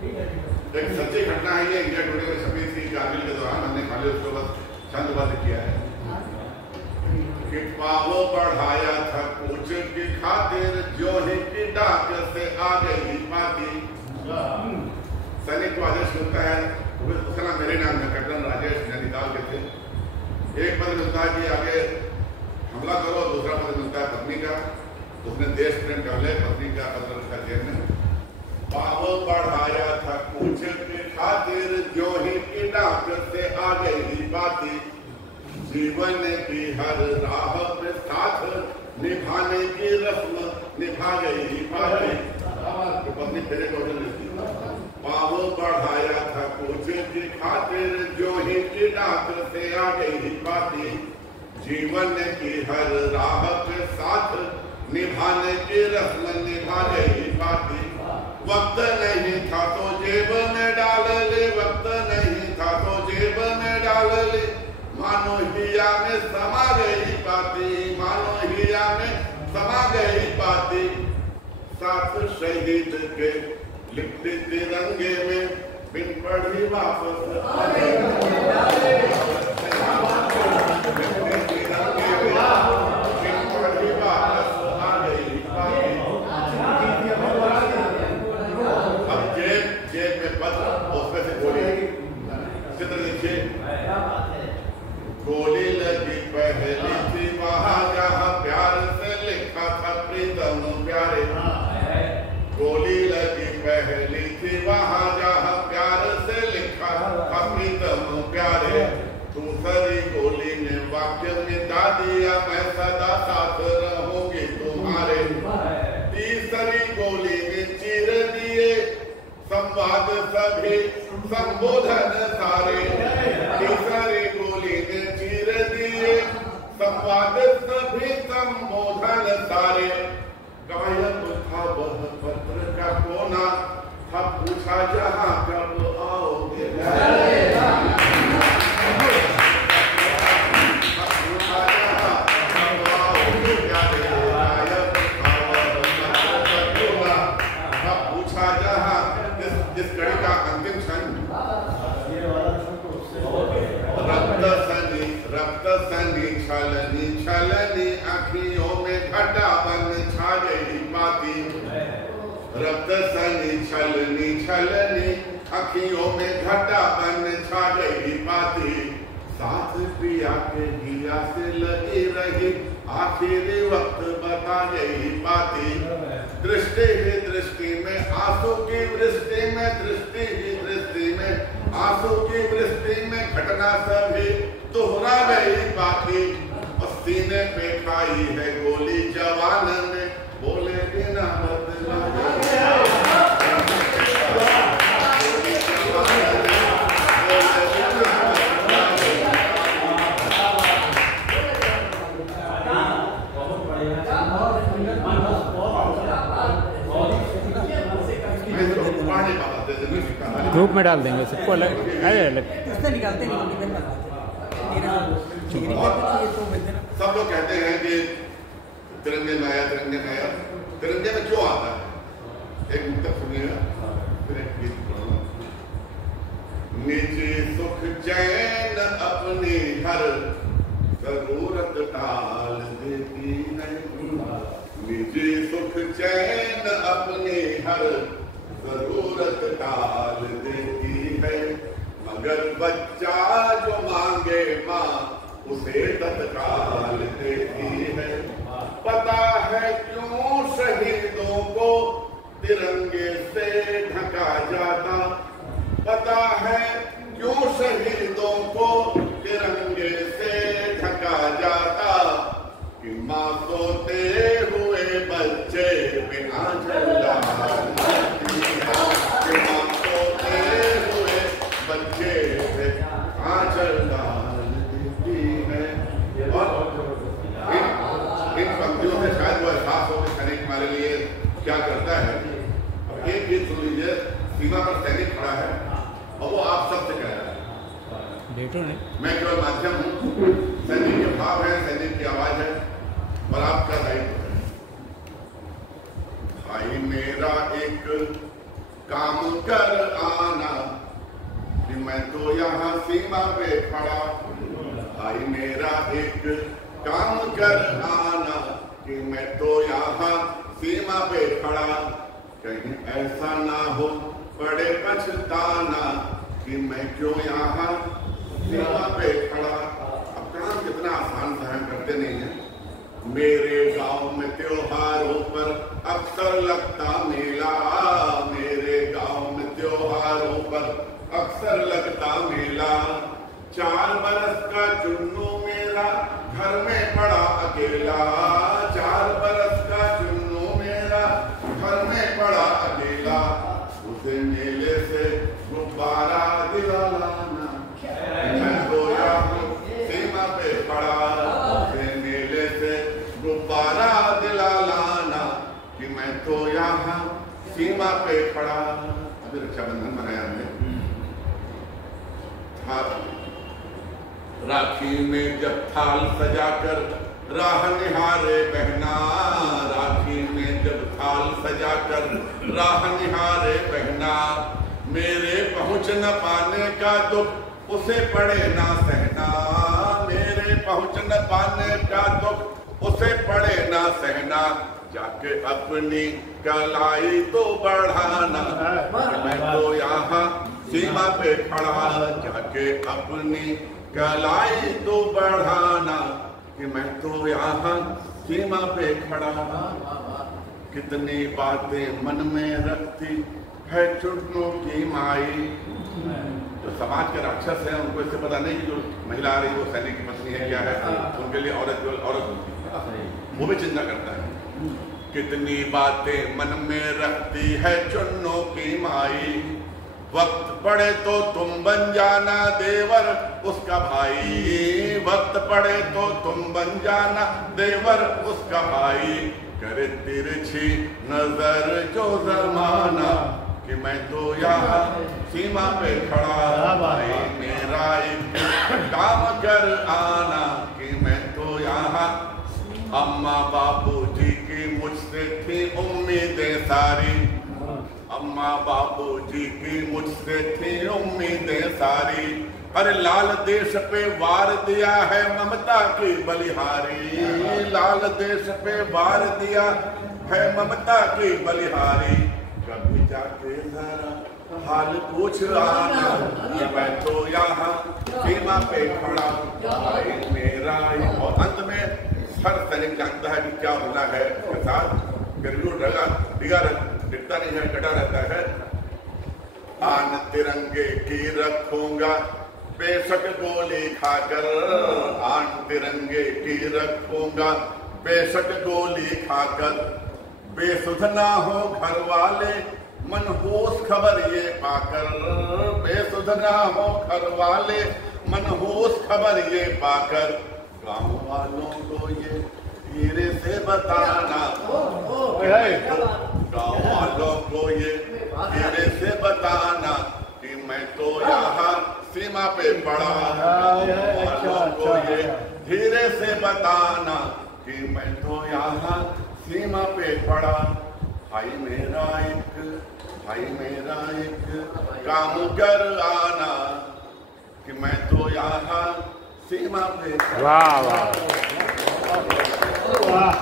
एक सच्ची घटना है ये, इंडिया टुडे में छपी थी कारगिल के दौरान। हमने खाली उसको बस छंदबद्ध किया है कि पावो बढ़ाया था पूछ की खातिर, जो ही की डाक से आ गई पाती। सैनिक को आदेश मिलता है, उसका नाम मेरे नाम है, कैप्टन राजेश नैनीताल के थे। एक पद मिलता है कि आगे हमला करो, दूसरा पद मिलता है पत्नी का। उसने देश प्रेम कर ले, पत्नी का पद रखा जेल में। पावो बढ़ाया था पूछ की खातिर, जो ही की डाक से आ गई पाती। जीवन की हर राह पे साथ निभाने की रस्म निभा गई पाती। तो पत्नी फेरे को पाव बढ़ाया था पूछ की खातिर, जो ही की डाक से आ गई पाती। जीवन की हर राह पे साथ निभाने की रस्म निभा गई पाती। वक्त नहीं था तो जेब में डाल ले, वक्त नहीं था तो जेब में डाल ले। मानो हिया में समा गई पाती, मानो हिया में समा गई पाती। साथ शहीद के लिखते तिरंगे में बिन पढ़ी वापस गोली लगी पहली थी वहाँ जहाँ प्यार से लिखा था प्रीतम प्यारे। गोली लगी पहली थी वहाँ जहाँ प्यार से लिखा था प्रीतम प्यारे। दूसरी गोली ने वाक्य मिटा दिया, मैं सदा साथ रहूंगी तुम्हारे। तीसरी गोली ने चीर दिए संवाद सभी संबोधन सारे। तीसरी गोली ने चीर दिए संवाद सभी संबोधन सारे। गायब था वह पत्र का कोना, था पूछा जहाँ कब आओगे। छलनी छलनी आँखियों में घटा बन छा गई पाती। रक्त सनी छलनी छलनी आँखियों में घटा बन छा गई पाती। साथ पिया के हिया से लगी रही, आखिरी वक्त बता गई पाती। दृष्टि ही दृष्टि में आंसू की वृष्टि में, दृष्टि ही दृष्टि में आंसू की वृष्टि में घटना सभी दोहरा गई पाती। और सीने पे खाई है गोली जवान ने, बोले बिना ग्रुप में डाल देंगे सबको अलग अलग निकालते सब लोग कहते हैं कि तिरंगे में आया, तिरंगे में आया। तिरंगे में क्यों आता है? एक मुक्तक सुनिएगा, फिर एक गीत पढ़ूंगा। निजी सुख चैन अपनी हर जरूरत टाल देती है। निजी सुख चैन अपनी हर जरूरत टाल देती है। मगर बच्चा जो मांगे माँ उसे तत्काल देती है। पता है क्यों शहीदों को तिरंगे से ढका जाता, पता है क्यों शहीदों को तिरंगे से ढका जाता। कि माँ सोते हुए बच्चे बिना झंडा लेती है। कि माँ सोते हुए बच्चे बिना झंडा लेती है। और इन पंक्तियों से शायद वो एहसास हो कि सैनिक हमारे लिए क्या करता है। अब एक गीत सुन लीजिए, सीमा पर सैनिक खड़ा है और वो आप सबसे कह रहा है। मैं केवल माध्यम हूँ, सैनिक के भाव है, सैनिक की आवाज है और आपका दायित्व है। भाई मेरा एक काम कर आना कि मैं तो यहाँ सीमा पे खड़ा। भाई मेरा एक काम कर आना कि मैं तो यहाँ सीमा पे खड़ा। कहीं ऐसा ना हो बड़े पछताना कि मैं क्यों यहाँ सीमा पे खड़ा। अब काम कितना आसान से हम करते नहीं है। मेरे गांव में त्योहारों पर अक्सर लगता मेला, मेरे गांव में त्योहारों पर अक्सर लगता मेला। 4 बरस का चुन्नू मेरा घर में पड़ा अकेला, 4 बरस का चुन्नू मेरा घर में पड़ा अकेला। उसे मेले से गुब्बारा दिला लाना, मैं तो यहाँ सीमा पे पड़ा। उसे मेले से गुब्बारा दिला लाना कि मैं तो यहाँ सीमा पे खड़ा। अभी रक्षाबंधन मनाया हमने। राखी में जब थाल सजाकर राह निहारे बहना, राखी में जब थाल सजाकर राह निहारे बहना। मेरे पहुँच न पाने का दुख उसे पड़े ना सहना, मेरे पहुँच न पाने का दुख उसे पड़े ना सहना। जाके अपनी कलाई तो बढ़ाना, मैं तो यहाँ सीमा पे खड़ा। जाके अपनी कलाई तो बढ़ाना कि मैं तो यहाँ सीमा पे खड़ा। कितनी बातें मन में रखती है चुन्नू की माई। जो समाज के राक्षस हैं उनको इससे पता नहीं कि जो महिला आ रही है वो सैनिक की पत्नी है क्या है, उनके लिए औरत होती है, वो भी चिंता करता है। कितनी बातें मन में रखती है चुन्नू की माई। वक्त पड़े तो तुम बन जाना देवर उसका भाई, वक्त पड़े तो तुम बन जाना देवर उसका भाई। करे तिरछी नजर जो जमाना कि मैं तो यहाँ सीमा पे खड़ा। भाई मेरा एक काम कर आना कि मैं तो यहाँ। अम्मा बापूजी की मुझसे थी उम्मीदें सारी, अम्मा बापूजी की मुझसे थी उम्मीदें सारी। अरे लाल देश पे वार दिया है ममता की बलिहारी, लाल देश पे वार दिया है ममता की बलिहारी। कभी जाके जरा हाल पूछ आना कि मैं तो यहाँ सीमा पे खड़ा। भाई मेरा और अंत में हर सैनिक जानता है कि क्या होना है उसके साथ। गरीबों दिखता नहीं है, डटा रहता है। आन तिरंगे की रखूंगा बेशक गोली खाकर, आन तिरंगे की रखूंगा बेशक गोली खाकर। बेसुध ना हो घर वाले मनहूस खबर ये पाकर, बेसुध ना हो घर वाले मनहूस खबर ये पाकर। गाँव वालों को ये धीरे से बताना, गाँव वालों को ये धीरे से बताना कि मैं तो यहाँ सीमा पे पड़ा। गाँव वालों को ये धीरे से बताना कि मैं तो यहाँ सीमा पे पड़ा। भाई मेरा एक काम कर आना कि मैं तो यहाँ सीमा पे। वाह वाह वाह।